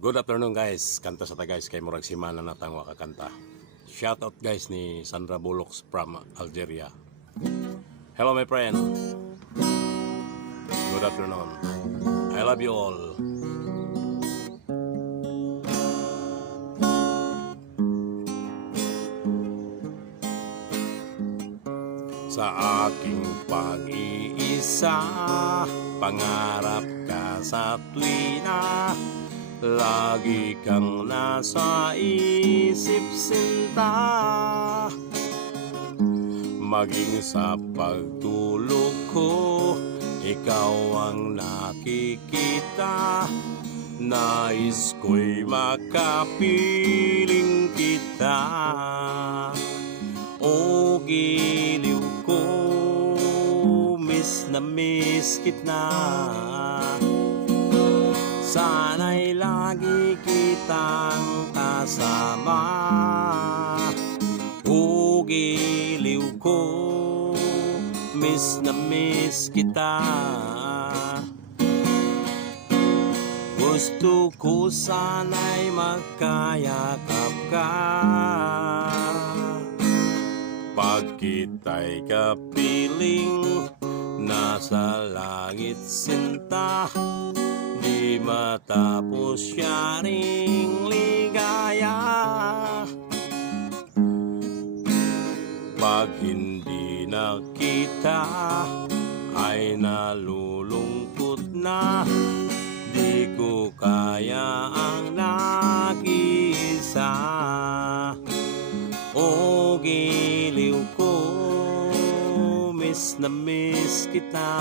Good afternoon guys, kanta sa ta guys kay murag simana na tang wakakanta. Shout out guys ni Sandra Buloks from Algeria. Hello my friend. Good afternoon. I love you all. Sa aking pag-iisa, pangarap ka sa tuwina. Lagi kang nasa isip sinta. Maging sa pagtulog ko, ikaw ang nakikita. Nais ko'y makapiling kita. O giliw ko, miss na miss kita. Sana'y lagi kitang kasama. O giliw ko, miss na miss kita. Gusto ko sana'y magkayakap ka. Pag kita'y kapiling, nasa langit sinta. Di matapos siya ring ligaya. Pag hindi nakita, ay nalulungkot na. Di ko kaya ang nag-iisa. O giliw ko, miss na miss kita.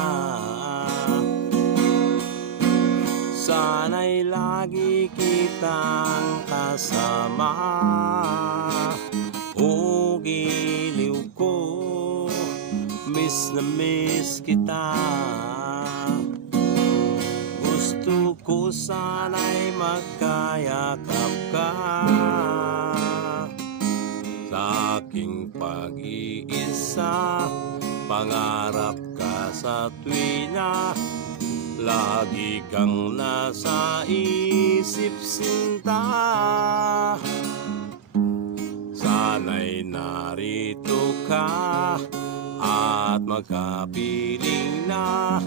Sana'y lagi kitang kasama. O giliw ko, miss na miss kita. Gusto ko sana'y magkayakap ka. Sa aking pag-iisa, pangarap ka sa tuwina. Lagi kang nasa isip sinta. Sana'y narito ka at magkapiling na.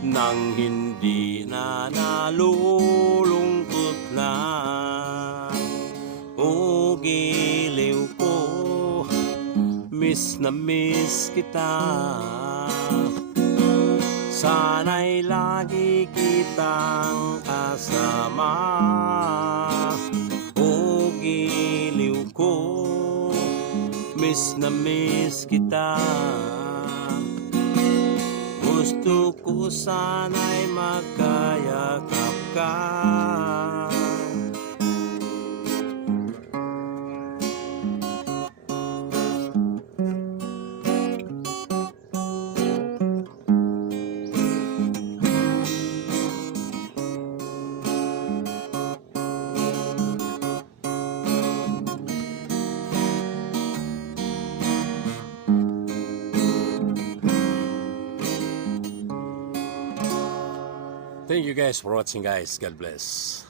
Nang hindi na nalulungkot na. O giliw ko, miss na miss kita. Sana'y lagi kitang kasama. O giliw ko, miss na miss kita. Gusto ko sana'y magkayakap ka. Thank you guys for watching guys. God bless.